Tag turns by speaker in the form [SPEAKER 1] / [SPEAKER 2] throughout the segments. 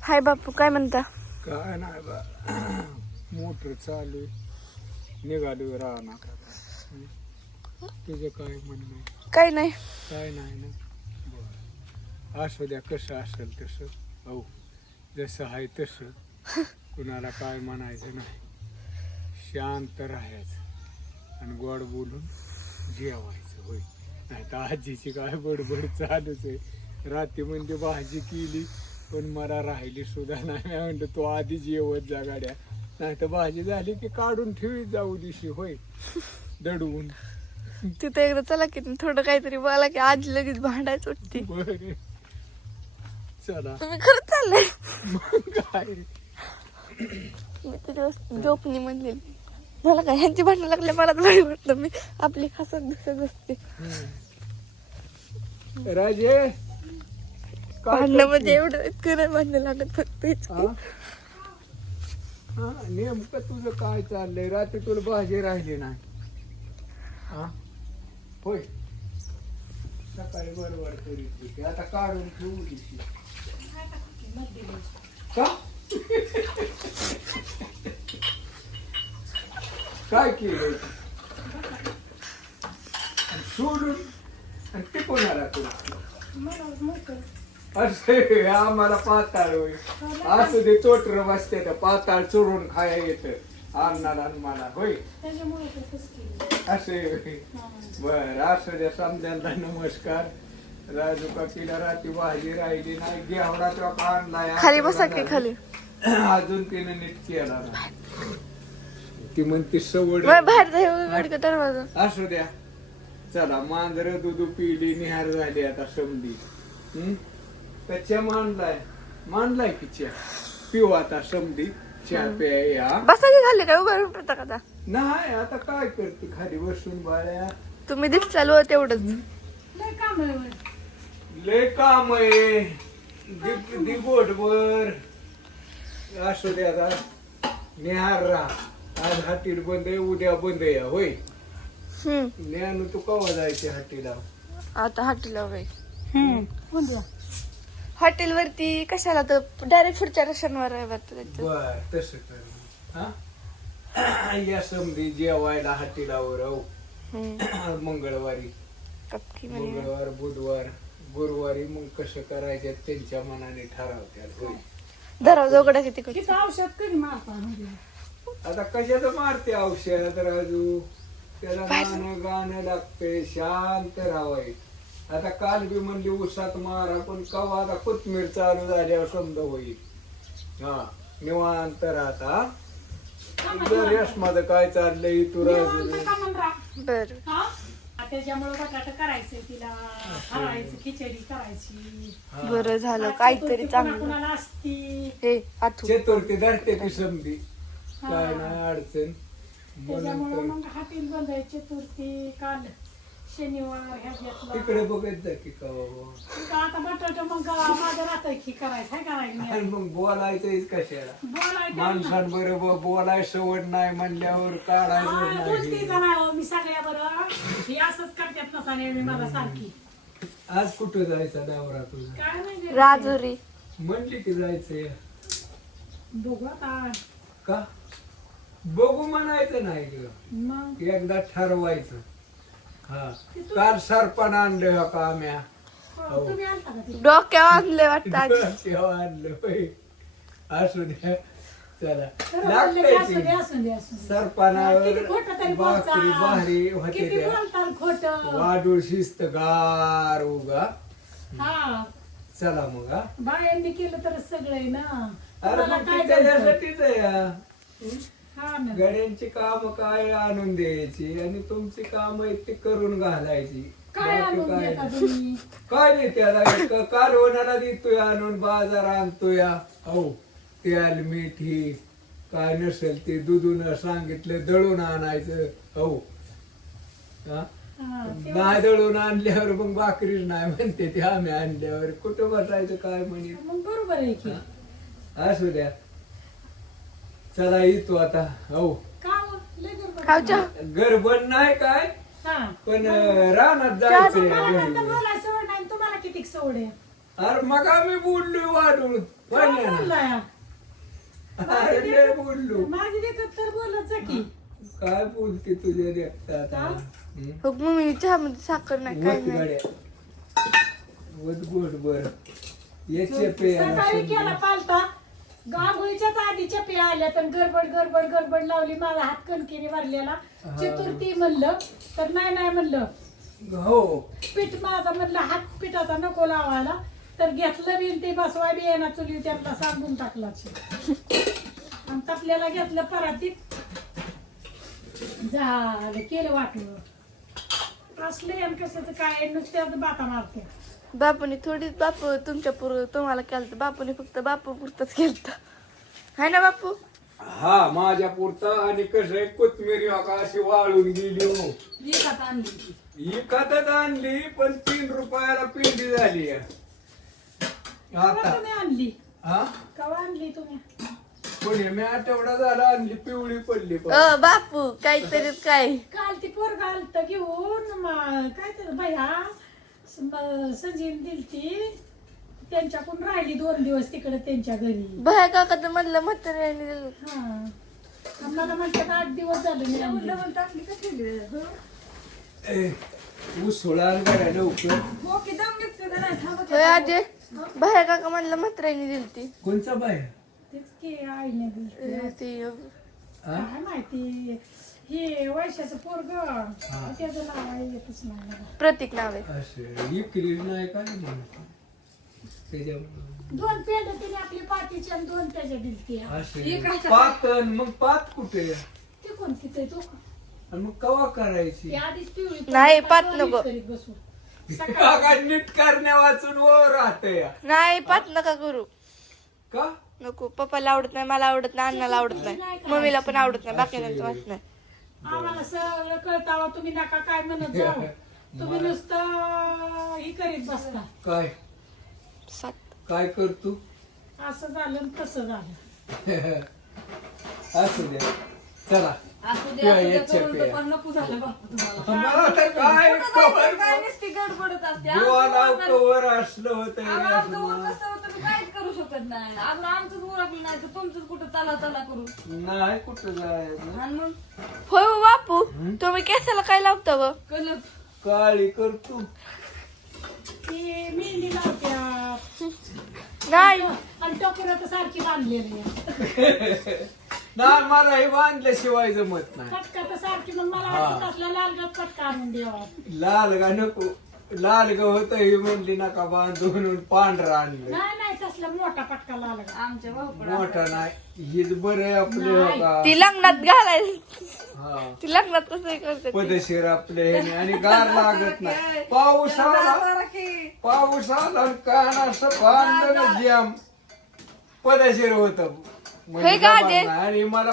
[SPEAKER 1] हाय बापू, काय म्हणता?
[SPEAKER 2] काय नाही बा, मोटर चालू निघालो राहणार. तुझं काय म्हणणं आहे?
[SPEAKER 1] काय नाही.
[SPEAKER 2] काय नाही ना. बरं, असू द्या, कसं असेल तसं. हो, जसं आहे तसं. कुणाला काय म्हणायचं नाही, शांत राहायचं आणि गोड बोलून जेवायचं. होय, नाही तर आजीची काय बडबड चालूच आहे. रात्री म्हणजे भाजी केली पण मला राहिली सुद्धा नाही. मी म्हणतो तू आधी जेवत जा गाड्या, नाही तर भाजी झाली की काढून ठेवी जाऊ दिशी. होय, दडवून.
[SPEAKER 1] तिथे एकदा चला की थोडं काहीतरी बोला की आज लगेच भांडायच उठती.
[SPEAKER 2] बरे, चला.
[SPEAKER 1] तुम्ही खरंच चाललंय?
[SPEAKER 2] मग काय,
[SPEAKER 1] मी ते दिवस झोपणी म्हणली मला काय ह्यांची भांडणं लागले मला तर बरी वाटतं. मी आपली हसत दिसत असते.
[SPEAKER 2] राजे
[SPEAKER 1] भांडणं म्हणजे एवढं इतकं नाही भांडणं लागत, फक्त इतकं.
[SPEAKER 2] नेमकं तुझं काय चाललंय? रात्री तुला भाजी राहिली नाही. होय, सकाळी बरोबर करीत होती, आता काढून ठेवू दिशी का? काय केलं सोडून आणि ते कोणाला तुला? असे आम्हाला पाताळ होय, असं ते चोटर बसते तर पाताळ चुरून खाया येत अन्नाला आणि मला. होय, असे बर. असं द्या, समजायला नमस्कार. राजू काकीला रात्री भाजी राहिली नाही, घेवडा तो आणलाय.
[SPEAKER 1] खाली बसा की खाली.
[SPEAKER 2] अजून तिने नीट केला ना. ती म्हणते सवड
[SPEAKER 1] बाहेर जाऊ दरवाजा.
[SPEAKER 2] असू द्या, चला. मांजर दूध पिली, निहार झाली आता समधी. कच्च्या मांडलाय की चहा पिऊ आता समधी. चहा प्या.
[SPEAKER 1] बसा की खाली, काय उभा पडता का?
[SPEAKER 2] नाही, आता काय करते खाली बसून बाळ्या.
[SPEAKER 1] तुम्ही दिस चालू तेवढंच.
[SPEAKER 2] लय काम आहे दिगोटभर. असू द्या, आता निहार राहा. आज हाटील बंद आहे, उद्या बंद आहे. होय, ज्ञान तू कवा जायचे हाटीला?
[SPEAKER 1] आता हॉटेल हॉटेल वरती कशाला, तर डायरेक्ट पुढच्या रस्त्यांवर आहे वाटतं.
[SPEAKER 2] बर, तसं कर. या समधी जेवायला हाटीलावर. हो, मंगळवारी, मंगळवार, बुधवार, गुरुवारी मग कसं करायचं त्यांच्या मनाने ठरवतात. होय,
[SPEAKER 1] दरवाजा उघडा किती
[SPEAKER 3] औषध कधी मारता?
[SPEAKER 2] आता कशाचं मारते औषध? राजू, त्याला गाणं लागतंय, शांत राहावं. आता काल बी म्हणली उसात मारा, पण कवा आता कोथमीर चालू झाल्यावर समजा होईल. निवांत राहता. जर यश माझं काय चाललंय तू राजू?
[SPEAKER 1] बर.
[SPEAKER 3] त्याच्यामुळे बटाटा करायचं, तिला हरायचं, खिचडी करायची.
[SPEAKER 1] बरं झालं, काहीतरी चांगलं.
[SPEAKER 3] कुणाला असती
[SPEAKER 1] हे आठवू.
[SPEAKER 2] चतुर्थी धरते ती समधी, काय नाही अडचण.
[SPEAKER 3] त्याच्यामुळे मग हॉटेल बंद आहे. चतुर्थी काल शनिवार ह्या घेतला.
[SPEAKER 2] तिकडे बघत जा की कवा.
[SPEAKER 3] आता बटाटा मग माझं राहतंय की करायचं, काय करायचं
[SPEAKER 2] आणि मग बोलायचं कशाला?
[SPEAKER 3] बोलायचं
[SPEAKER 2] माणसांबरोबर बोलाय सवड नाही म्हणल्यावर काढायचं नाही.
[SPEAKER 3] मी सगळ्या बरोबर हे असंच करतात नसाने मी मला सारखी.
[SPEAKER 2] आज कुठं जायचा नवरा तुझा?
[SPEAKER 3] काय नाही
[SPEAKER 1] राजुरी
[SPEAKER 2] म्हणली की जायचंय.
[SPEAKER 3] बघू आता.
[SPEAKER 2] का बघू म्हणायचं नाही ग,
[SPEAKER 3] मग
[SPEAKER 2] एकदा ठरवायचं. काल सरपण आणलं का आम्ही?
[SPEAKER 3] तुम्ही आणता का ते?
[SPEAKER 1] डोक्यावर आणले वाटतं.
[SPEAKER 2] आणलं होय. असू द्या, चला.
[SPEAKER 3] खरं बोलले की असू दे, असू दे, असू दे.
[SPEAKER 2] सरपणावर
[SPEAKER 3] किती खोटं तरी
[SPEAKER 2] भाकरी
[SPEAKER 3] बोलता.
[SPEAKER 2] भारी होते
[SPEAKER 3] किती
[SPEAKER 2] त्या.
[SPEAKER 3] बोलताल खोटं.
[SPEAKER 2] वाडूळ शिस्त गार उगा.
[SPEAKER 3] हा,
[SPEAKER 2] चला मग.
[SPEAKER 3] बायांनी केलं तर सगळं आहे ना.
[SPEAKER 2] अरे
[SPEAKER 3] तुम्हाला
[SPEAKER 2] मग
[SPEAKER 3] काय
[SPEAKER 2] ती
[SPEAKER 3] जमतं?
[SPEAKER 2] त्याच्यासाठीच आहे या.
[SPEAKER 3] हा ना.
[SPEAKER 2] गड्यांची काम काय आणून द्यायची आणि तुमची काम आहेत ती करून घालायची.
[SPEAKER 3] काय
[SPEAKER 2] बाकी
[SPEAKER 3] आणून
[SPEAKER 2] काय
[SPEAKER 3] देता
[SPEAKER 2] नाही.
[SPEAKER 3] तुम्ही?
[SPEAKER 2] काय नाही त्याला कारवणाला देतोय आणून, बाजार आणतोय. हो, तेल मिठी काय नसेल ते दुधून सांगितलं दळून आणायचं. हो,
[SPEAKER 3] हा,
[SPEAKER 2] नाही दळून आणल्यावर मग भाकरीच नाही म्हणते ते. आम्ही आणल्यावर कुठं बसायचं काय म्हणे.
[SPEAKER 3] मग बरोबर आहे की.
[SPEAKER 2] असू द्या, चला येतो आता. हो,
[SPEAKER 3] का हो? लय गडबड.
[SPEAKER 1] खाऊच्या
[SPEAKER 2] गडबड नाही काय,
[SPEAKER 3] हा.
[SPEAKER 2] पण रानात
[SPEAKER 3] मला
[SPEAKER 2] जायचंय
[SPEAKER 3] नंतर
[SPEAKER 2] घरी.
[SPEAKER 3] बोलायचं सवड नाही, तुम्हाला किती सवड आहे?
[SPEAKER 2] अरे मग आम्ही बोललोय वाढून
[SPEAKER 3] काय बोललाय?
[SPEAKER 2] अरे लय बोललो.
[SPEAKER 3] माझी देखत तर बोलत जा की.
[SPEAKER 2] काय बोलते तुझ्या देखता आता?
[SPEAKER 3] का?
[SPEAKER 1] हो मम्मी चहामध्ये साखर नाही काय
[SPEAKER 2] वत
[SPEAKER 1] नाही
[SPEAKER 2] गड्या वत गोड बर याचे पेया
[SPEAKER 3] सकाळी केला पालता गांगोळीच्याच आधी चपी आल्या तर गडबड गडबड गडबड लावली. माझा हात कणकीने भरलेला. चतुर्थी म्हणलं तर नाही म्हणलं
[SPEAKER 2] हो
[SPEAKER 3] पीठ माझा म्हणलं हात पिठाचा नको लावायला तर घेतलं बी ते बसवाय बी येणार चुली त्यांना सांगून टाकला आणि तपल्याला घेतलं परातीत झालं केलं वाटलं असले आणि कशाचं काय नुसत्याच बाता मारते.
[SPEAKER 1] बापूने थोडीच बापू तुमच्या तुम्हाला केलं तर बापूने फक्त बापू पुरतच केलं हाय ना बापू.
[SPEAKER 2] हा माझ्या पुरता आणि कसं आहे कोथमिरी का अशी वाळून गेली हो विकतच आणली पण 3 रुपयाला पिंडी झाली
[SPEAKER 3] कवा
[SPEAKER 2] आता
[SPEAKER 3] तुम्ही आणली?
[SPEAKER 2] हा
[SPEAKER 3] कवा आणली तुम्ही?
[SPEAKER 2] कोणी मी आठवडा झाला आणली पिवळी पडली पण.
[SPEAKER 1] बापू काहीतरी काय
[SPEAKER 3] काल ती पोरग आलत घेऊन काय तर भैया संजीन दिलती त्यांच्याकडून राहिली 2 दिवस तिकडे त्यांच्या घरी.
[SPEAKER 1] भया काका तर म्हणलं म्हाताऱ्याने दिलं.
[SPEAKER 3] हा मला म्हणतात 8 दिवस झाले मी आणली.
[SPEAKER 2] उसोळा गाड्या लवकर
[SPEAKER 1] होय आजे भया काका म्हणलं म्हाताऱ्याने दिली ती
[SPEAKER 2] कोणचा बाय
[SPEAKER 3] तेच की आईने दिलती.
[SPEAKER 1] ती
[SPEAKER 3] काय माहिती हे वैशाचं पोरग त्याचं नाव येतच नाही मला.
[SPEAKER 1] प्रतीक नाव आहे.
[SPEAKER 2] असं इकली नाही काय नाही त्याच्या
[SPEAKER 3] 2 पेंड तिने आपली पाठीची आणि 2 त्याच्या दिलती.
[SPEAKER 2] असं पातन मग पात कुठे
[SPEAKER 3] ते कोणती ते तो
[SPEAKER 2] आणि मग कवा करायची
[SPEAKER 3] ती आधीच पिवळी
[SPEAKER 1] नाही,
[SPEAKER 3] पडली,
[SPEAKER 1] पात
[SPEAKER 3] आता
[SPEAKER 1] नको.
[SPEAKER 3] नीट करीत बसू.
[SPEAKER 2] काका नीट करण्या वाचून वर राहते
[SPEAKER 1] नाही पात नका करू
[SPEAKER 2] का
[SPEAKER 1] नको. पप्पाला आवडत नाही, मला आवडत नाही, अण्णाला आवडत नाही, मम्मीला पण आवडत नाही, बाकीच्यांचं वाटत नाही.
[SPEAKER 3] आम्हाला सगळं कळतावा तुम्ही नका काय म्हणत जाऊ. तुम्ही नुसतं ही करीत बसता.
[SPEAKER 2] काय
[SPEAKER 1] 7
[SPEAKER 2] काय करतो
[SPEAKER 3] असं झालं आणि तसं झालं.
[SPEAKER 2] असू द्या चला
[SPEAKER 4] असू दे,
[SPEAKER 2] पिया
[SPEAKER 4] असू दे,
[SPEAKER 2] याच्या
[SPEAKER 4] करून
[SPEAKER 2] पिया.
[SPEAKER 4] तर पण नको झालं बापू तुम्हाला.
[SPEAKER 2] मला आता काय
[SPEAKER 4] काय नुसती गडबडच असते.
[SPEAKER 2] जीवाला कवर असलं होतं
[SPEAKER 4] आम्हाला आमचं ऊर कसं होतं तुम्ही काहीच करू शकत नाही. अजून आमचंच उरकलं नाही तर तुमचंच कुठं चला चला करू.
[SPEAKER 2] नाही कुठं जायचं
[SPEAKER 4] आणि मग
[SPEAKER 1] होय हो बापू तुम्ही केसाला काय लावता व
[SPEAKER 4] कलर
[SPEAKER 2] काळी करतो
[SPEAKER 3] ती मेहंदी लावत्या
[SPEAKER 1] नाही
[SPEAKER 3] आणि टोकऱ्या तर सारखी बांधलेली आहे.
[SPEAKER 2] नाही मला हे बांधल्याशिवाय जमत नाही
[SPEAKER 3] फटका तर सारखी मग मला वाटत असला लालगत फटका आणून द्यावा.
[SPEAKER 2] लाल गा नको लाल ग होत ही म्हणली नका बांधून पांढरा आणलं
[SPEAKER 3] नाही तसला मोठा फटका लालगा.
[SPEAKER 4] आमच्या भाऊकडे
[SPEAKER 2] मोठा नाही हीच बरं आहे आपले
[SPEAKER 3] नाही.
[SPEAKER 2] बघा.
[SPEAKER 1] ती लग्नात घालायची
[SPEAKER 2] हा
[SPEAKER 1] ती लग्नात तसं करते ती.
[SPEAKER 2] पदशीर आपले ह्याने आणि गार लागत नाही पाऊस आला पाऊस आला आणि कान असं बांधलं जॅम पदशीर होत
[SPEAKER 1] हे का जे?
[SPEAKER 2] आणि मला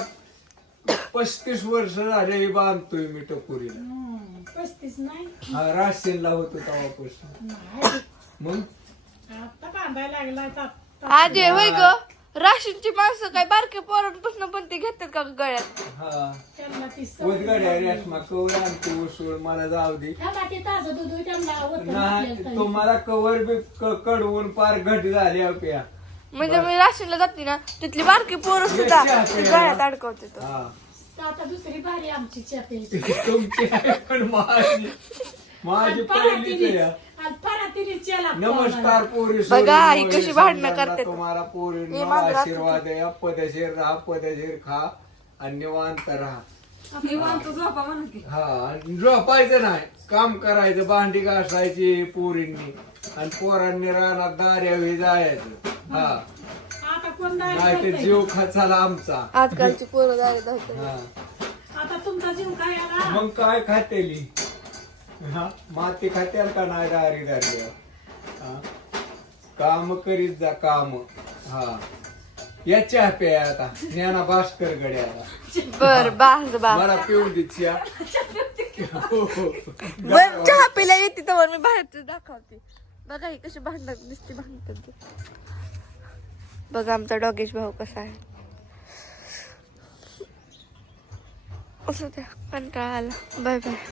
[SPEAKER 2] 35 वर्ष झाले हे बांधतोय मी टपुरीला
[SPEAKER 3] 35 नाही
[SPEAKER 2] हा राशीनला होतो तेव्हापासून
[SPEAKER 3] नाही.
[SPEAKER 2] मग
[SPEAKER 3] आता बांधायला लागलाय तर
[SPEAKER 1] आजे होय ग राशींची माणसं काय बारके पोरांपासून पण ते घेतात का ग गळ्यात.
[SPEAKER 2] हा
[SPEAKER 3] त्यांना ती सवय
[SPEAKER 2] उदगाड्या रेशमा कवर आणतो उसळ मला जाऊ दे
[SPEAKER 3] ह्याला ते ताजं दूध त्यांना ओतून
[SPEAKER 2] नाही
[SPEAKER 3] आपल्याला
[SPEAKER 2] तुम्हाला कवर बी कडवून पार घट झाली आपल्या
[SPEAKER 1] म्हणजे मी राशीनला जाते ना तिथली बारकी पोरं सुद्धा ते गळ्यात अडकवते तो.
[SPEAKER 2] हा
[SPEAKER 3] आता दुसरी बारी आमची चॅपेची
[SPEAKER 2] तुमची आहे पण माझी पहिलीच आहे. नमस्कार पोरी
[SPEAKER 1] बघा,
[SPEAKER 2] सोरी,
[SPEAKER 1] ही कशी
[SPEAKER 2] मोरी,
[SPEAKER 1] भांडणं
[SPEAKER 2] समजायला
[SPEAKER 1] करतात.
[SPEAKER 2] तुम्हाला
[SPEAKER 1] हे
[SPEAKER 2] पोरींना
[SPEAKER 1] मात्र
[SPEAKER 2] आशीर्वाद आहे पदशीर राहा पदशीर खा आणि निवांत राहा
[SPEAKER 4] निवांत झोपा म्हणून की.
[SPEAKER 2] हा आणि झोपायचं नाही काम करायचं भांडी घासायची पोरींनी आणि पोरांनी रानात दार्यावी जायचं हा
[SPEAKER 3] आता कोण
[SPEAKER 2] नाही ते जीव खाचाला आमचा
[SPEAKER 1] आजकालची पोरं दारे धावतात.
[SPEAKER 2] हा
[SPEAKER 3] आता तुमचा जीव काय आला
[SPEAKER 2] मग काय खातेली हा माती खात्याल का नाही दारी दारी हा काम करीत जा काम हा याच्या पे आता ज्ञाना भास्कर गडे आता
[SPEAKER 1] बर बास बा
[SPEAKER 2] मला पिऊन देच्या
[SPEAKER 1] बर चहा पिल्या येते तर मी बाहेरच दाखवते. बघा ही कशी भांडत दिसते भांडत बघा आमचा डॉगेश भाऊ कसा आहे. असं द्या कंटाळा आला. Bye bye.